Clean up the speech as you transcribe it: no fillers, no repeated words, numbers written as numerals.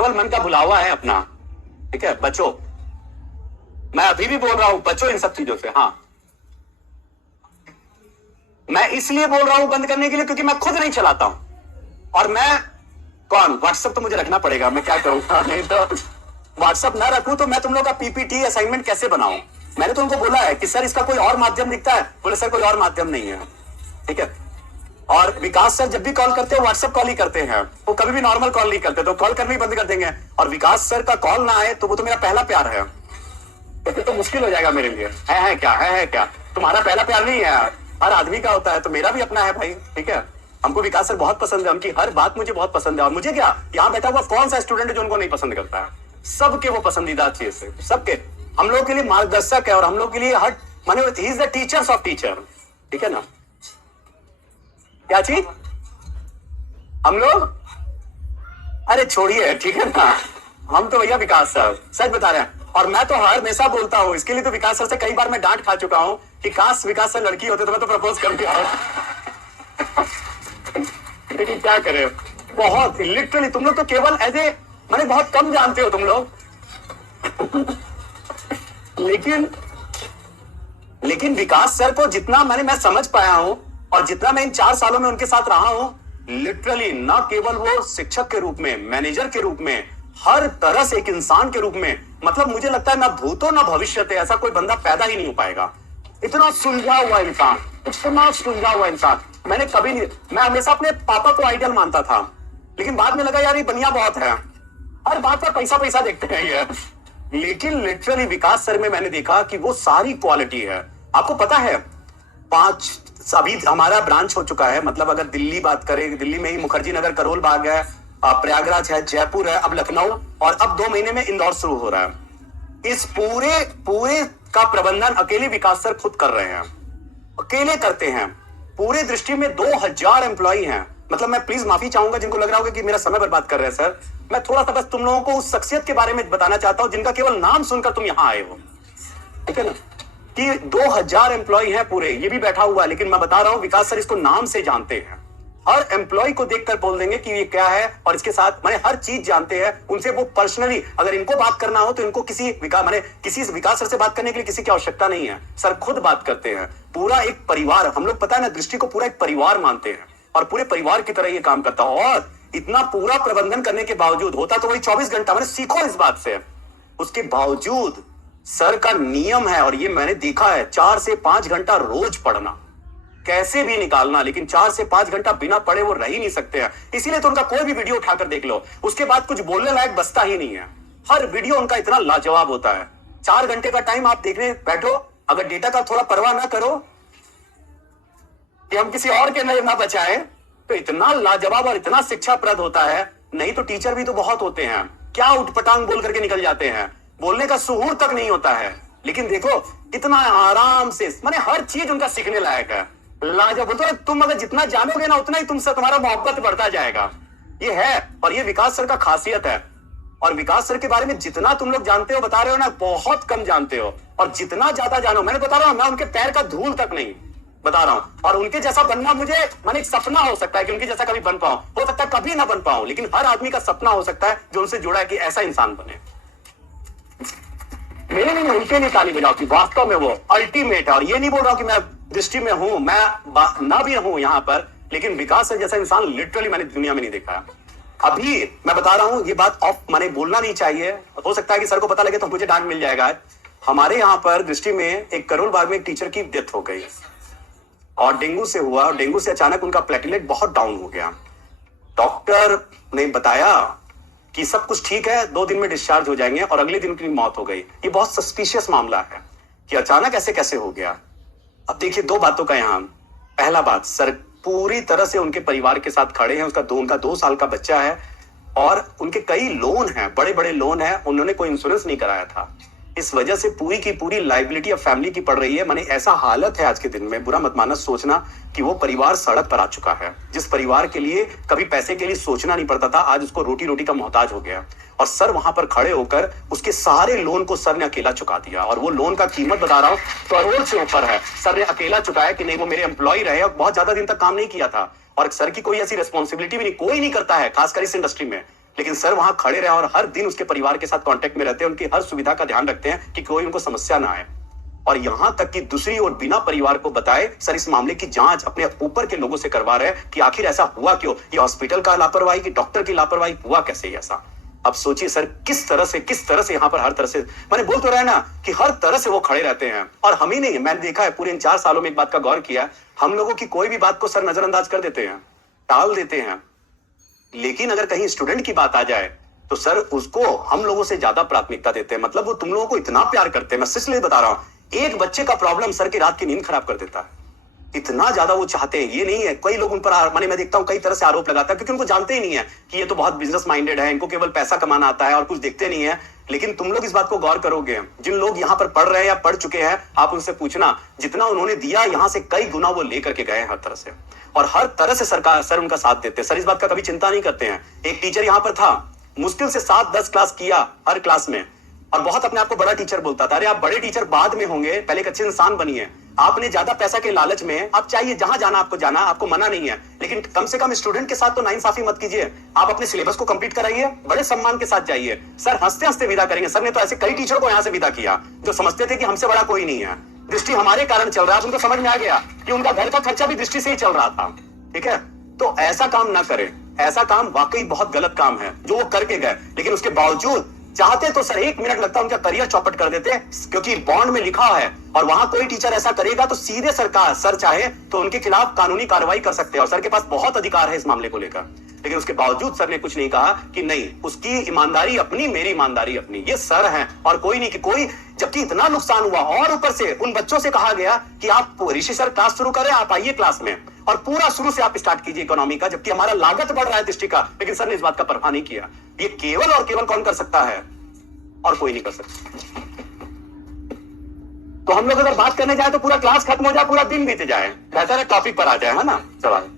केवल मन का भुलावा है अपना। ठीक है, बचो। मैं अभी भी बोल रहा हूं, बचो इन सब चीजों से। हाँ, मैं इसलिए बोल रहा हूं बंद करने के लिए क्योंकि मैं खुद नहीं चलाता हूं। और मैं कौन, व्हाट्सएप तो मुझे रखना पड़ेगा, मैं क्या करूंगा, नहीं तो व्हाट्सएप ना रखूं तो मैं तुम लोग का पीपीटी असाइनमेंट कैसे बनाऊं। मैंने तो उनको बोला है कि सर इसका कोई और माध्यम दिखता है, बोले सर कोई और माध्यम नहीं है। ठीक है, और विकास सर जब भी कॉल करते हैं व्हाट्सएप कॉल ही करते हैं, वो कभी भी नॉर्मल कॉल नहीं करते, तो कॉल करना ही बंद कर देंगे। और विकास सर का कॉल ना आए तो वो तो मेरा पहला प्यार है, तो फिर तो मुश्किल हो जाएगा मेरे लिए। है क्या, है क्या, तुम्हारा पहला प्यार नहीं है, हर आदमी का होता है, तो मेरा भी अपना है भाई। ठीक है, हमको विकास सर बहुत पसंद है, उनकी हर बात मुझे बहुत पसंद है। और मुझे क्या, यहाँ बैठा हुआ कौन सा स्टूडेंट है जो उनको नहीं पसंद करता है, सबके वो पसंदीदा चीज है, सबके। हम लोग के लिए मार्गदर्शक है और हम लोग के लिए हर माने he is the teachers of teacher. ठीक है ना, क्या चीज हम लोग, अरे छोड़िए, ठीक है ना, हम तो भैया विकास सर सच बता रहे हैं। और मैं तो हर हमेशा बोलता हूं, इसके लिए तो विकास सर से कई बार मैं डांट खा चुका हूं कि काश विकास सर लड़की होते तो मैं तो प्रपोज कर दिया। लेकिन क्या करें, बहुत लिटरली तुम लोग तो केवल ऐसे मैंने बहुत कम जानते हो तुम लोग। लेकिन विकास सर को जितना मैं समझ पाया हूं और जितना मैं इन 4 सालों में उनके साथ रहा हूं, लिटरली ना केवल वो शिक्षक के रूप में, मैनेजर के रूप में, हर तरह से एक इंसान के रूप में, मतलब मुझे लगता है ना भूतो ना भविष्य ऐसा कोई बंदा पैदा ही नहीं हो पाएगा। इतना सुलझा हुआ इंसान, इतना सुलझा हुआ इंसान मैंने कभी नहीं। मैं हमेशा अपने पापा को आइडियल मानता था, लेकिन बाद में लगा यार ये बनिया बहुत है, हर बात पर पैसा पैसा देखते हैं ये। लेकिन लिटरली विकास सर में मैंने देखा कि वो सारी क्वालिटी है। आपको पता है 5 अभी हमारा ब्रांच हो चुका है, मतलब अगर दिल्ली बात करें, दिल्ली में ही मुखर्जी नगर, करोल बाग है, प्रयागराज है, जयपुर है, अब लखनऊ, और अब 2 महीने में इंदौर शुरू हो रहा है। इस पूरे का प्रबंधन अकेले विकास सर खुद कर रहे हैं, अकेले करते हैं। पूरे दृष्टि में 2000 एम्प्लॉई हैं। मतलब मैं प्लीज माफी चाहूंगा जिनको लग रहा होगा कि मेरा समय बर्बाद कर रहे हैं सर, मैं थोड़ा सा बस तुम लोगों को उस शख्सियत के बारे में बताना चाहता हूं जिनका केवल नाम सुनकर तुम यहां आए हो। ठीक है ना, कि 2000 एम्प्लॉई हैं पूरे, ये भी बैठा हुआ है, लेकिन मैं बता रहा हूं विकास सर इसको नाम से जानते हैं। हर एम्प्लॉय को देखकर बोल देंगे कि ये क्या है, और इसके साथ हर चीज जानते हैं। उनसे वो पर्सनली अगर इनको बात करना हो तो इनको किसी विकास सर से बात करने के लिए किसी की आवश्यकता नहीं है, सर खुद बात करते हैं। पूरा एक परिवार, हम लोग पता है ना, दृष्टि को पूरा एक परिवार मानते हैं और पूरे परिवार की तरह ये काम करता है। और इतना पूरा प्रबंधन करने के बावजूद, होता तो वही 24 घंटा, सीखो इस बात से, उसके बावजूद सर का नियम है, और ये मैंने देखा है, 4 से 5 घंटा रोज पढ़ना, कैसे भी निकालना, लेकिन 4 से 5 घंटा बिना पढ़े वो रह ही नहीं सकते हैं। इसीलिए तो उनका कोई भी वीडियो उठाकर देख लो, उसके बाद कुछ बोलने लायक बचता ही नहीं है। हर वीडियो उनका इतना लाजवाब होता है। 4 घंटे का टाइम आप देखने बैठो, अगर डेटा का थोड़ा परवाह ना करो कि हम किसी और के नजर ना बचाए, तो इतना लाजवाब और इतना शिक्षाप्रद होता है। नहीं तो टीचर भी तो बहुत होते हैं, क्या उठपटांग बोल करके निकल जाते हैं, बोलने का सुहूर तक नहीं होता है। लेकिन देखो कितना आराम से, हर चीज उनका सीखने लायक है। लाजवाब बोलते हैं, तुम अगर जितना जानोगे ना उतना ही तुमसे तुम्हारा मोहब्बत बढ़ता जाएगा। ये है, और ये विकास सर का खासियत है। और विकास सर के बारे में जितना तुम लोग जानते हो, बता रहे हो ना, बहुत कम जानते हो। और जितना ज्यादा जानो, मैंने बता रहा हूं, मैं उनके पैर का धूल तक नहीं बता रहा हूं। और उनके जैसा बनना मुझे एक सपना हो सकता है कि उनके जैसा कभी बन पाऊं, हो सकता है कभी ना बन पाऊं, लेकिन हर आदमी का सपना हो सकता है जो उनसे जुड़ा है कि ऐसा इंसान बने। मेरे नहीं, उनके लिए ताली बजाओ कि वास्तव में वो अल्टीमेट है। और ये नहीं बोल रहा हूं कि मैं दृष्टि में हूं, मैं ना भी हूं यहां पर, लेकिन विकास सर जैसा इंसान लिटरली मैंने दुनिया में नहीं देखा है। अभी मैं बता रहा हूं, ये बात ऑफ बोलना नहीं चाहिए, हो सकता है कि सर को पता लगे तो मुझे डांट मिल जाएगा। हमारे यहाँ पर दृष्टि में एक करोल बाग में एक टीचर की डेथ हो गई और डेंगू से हुआ, और डेंगू से अचानक उनका प्लेटलेट बहुत डाउन हो गया। डॉक्टर ने बताया कि सब कुछ ठीक है, 2 दिन में डिस्चार्ज हो जाएंगे, और अगले दिन उनकी मौत हो गई। ये बहुत सस्पिशियस मामला है कि अचानक ऐसे कैसे हो गया। अब देखिए 2 बातों का यहाँ, पहला बात, सर पूरी तरह से उनके परिवार के साथ खड़े हैं। उनका 2 साल का बच्चा है और उनके कई लोन हैं, बड़े बड़े लोन हैं, उन्होंने कोई इंश्योरेंस नहीं कराया था। इस वजह से पूरी की पूरी लाइबिलिटी ऑफ फैमिली की पड़ रही है। ऐसा हालत है आज के दिन में, बुरा मत मानना, सोचना कि वो परिवार सड़क पर आ चुका है। जिस परिवार के लिए कभी पैसे के लिए सोचना नहीं पड़ता था, आज उसको रोटी रोटी का मोहताज हो गया। और सर वहां पर खड़े होकर उसके सारे लोन को सर ने अकेला चुका दिया, और वो लोन का कीमत बता रहा हूं करोड़ से ऊपर है। सर ने अकेला चुकाया कि नहीं, वो मेरे एम्प्लॉय रहे और बहुत ज्यादा दिन तक काम नहीं किया था, और सर की कोई ऐसी रिस्पॉन्सिबिलिटी भी नहीं, कोई नहीं करता है खासकर इस इंडस्ट्री में। लेकिन सर वहां खड़े रहे और हर दिन उसके परिवार के साथ कांटेक्ट में रहते हैं, उनकी हर सुविधा का ध्यान रखते हैं कि कोई उनको समस्या ना आए। और यहां तक कि दूसरी ओर बिना परिवार को बताए सर इस मामले की जांच अपने ऊपर के लोगों से करवा रहे हैं कि आखिर ऐसा हुआ क्यों, ये हॉस्पिटल का लापरवाही कि डॉक्टर की लापरवाही, हुआ कैसे ऐसा। अब सोचिए सर किस तरह से यहां पर हर तरह से, मैंने बोल तो रहा है ना कि हर तरह से वो खड़े रहते हैं। और हम ही नहीं, मैंने देखा है पूरे इन 4 सालों में एक बात का गौर किया, हम लोगों की कोई भी बात को सर नजरअंदाज कर देते हैं, टाल देते हैं, लेकिन अगर कहीं स्टूडेंट की बात आ जाए तो सर उसको हम लोगों से ज्यादा प्राथमिकता देते हैं। मतलब वो तुम लोगों को इतना प्यार करते हैं, मैं इसलिए बता रहा हूं, एक बच्चे का प्रॉब्लम सर की रात की नींद खराब कर देता है, इतना ज्यादा वो चाहते हैं। ये नहीं है कई लोग उन पर मैं देखता हूं कई तरह से आरोप लगाता है क्योंकि उनको जानते ही नहीं है कि ये तो बहुत बिजनेस माइंडेड है, इनको केवल पैसा कमाना आता है और कुछ देखते नहीं है। लेकिन तुम लोग इस बात को गौर करोगे, जिन लोग यहाँ पर पढ़ रहे हैं या पढ़ चुके हैं, आप उनसे पूछना जितना उन्होंने दिया यहाँ से कई गुना वो लेकर के गए हैं हर तरह से, और हर तरह से सरकार सर उनका साथ देते हैं। सर इस बात का कभी चिंता नहीं करते हैं। एक टीचर यहाँ पर था, मुश्किल से 7-10 क्लास किया हर क्लास में, और बहुत अपने आप को बड़ा टीचर बोलता था। अरे आप बड़े टीचर बाद में होंगे, पहले एक अच्छे इंसान बनिए। आपने ज्यादा पैसा के लालच में, आप चाहिए जहां जाना आपको जाना, आपको मना नहीं है, लेकिन कम से कम स्टूडेंट के साथ तो नाइंसाफी मत कीजिए। आप अपने सिलेबस को कंप्लीट कराइए, बड़े सम्मान के साथ जाइए। सर हंसते हंसते विदा करेंगे। सर ने तो ऐसे कई टीचरों को यहां से विदा किया जो समझते थे कि हमसे बड़ा कोई नहीं है, दृष्टि हमारे कारण चल रहा है। उनको समझ में आ गया कि उनका घर का खर्चा भी दृष्टि से ही चल रहा था। ठीक है, तो ऐसा काम ना करें, ऐसा काम वाकई बहुत गलत काम है जो वो करके गए। लेकिन उसके बावजूद चाहते तो सर 1 मिनट लगता उनका करियर चौपट कर देते, क्योंकि बॉन्ड में लिखा है और वहां कोई टीचर ऐसा करेगा तो सीधे सरकार सर चाहे तो उनके खिलाफ कानूनी कार्रवाई कर सकते हैं, और सर के पास बहुत अधिकार है इस मामले को लेकर। लेकिन उसके बावजूद सर ने कुछ नहीं कहा कि नहीं, उसकी ईमानदारी अपनी, मेरी ईमानदारी अपनी, ये सर हैं और कोई नहीं कि कोई। जबकि इतना नुकसान हुआ और ऊपर से उन बच्चों से कहा गया कि आप ऋषि सर क्लास शुरू करें, आप आइए क्लास में और पूरा शुरू से आप स्टार्ट कीजिए इकोनॉमी का, जबकि हमारा लागत बढ़ रहा है दृष्टि का। लेकिन सर ने इस बात का परवाह नहीं किया। ये केवल और केवल कौन कर सकता है, और कोई नहीं कर सकता। तो हम लोग अगर बात करने जाए तो पूरा क्लास खत्म हो जाए, पूरा दिन बीत जाए, बेहतर है टॉपिक पर आ जाए, है ना सवाल।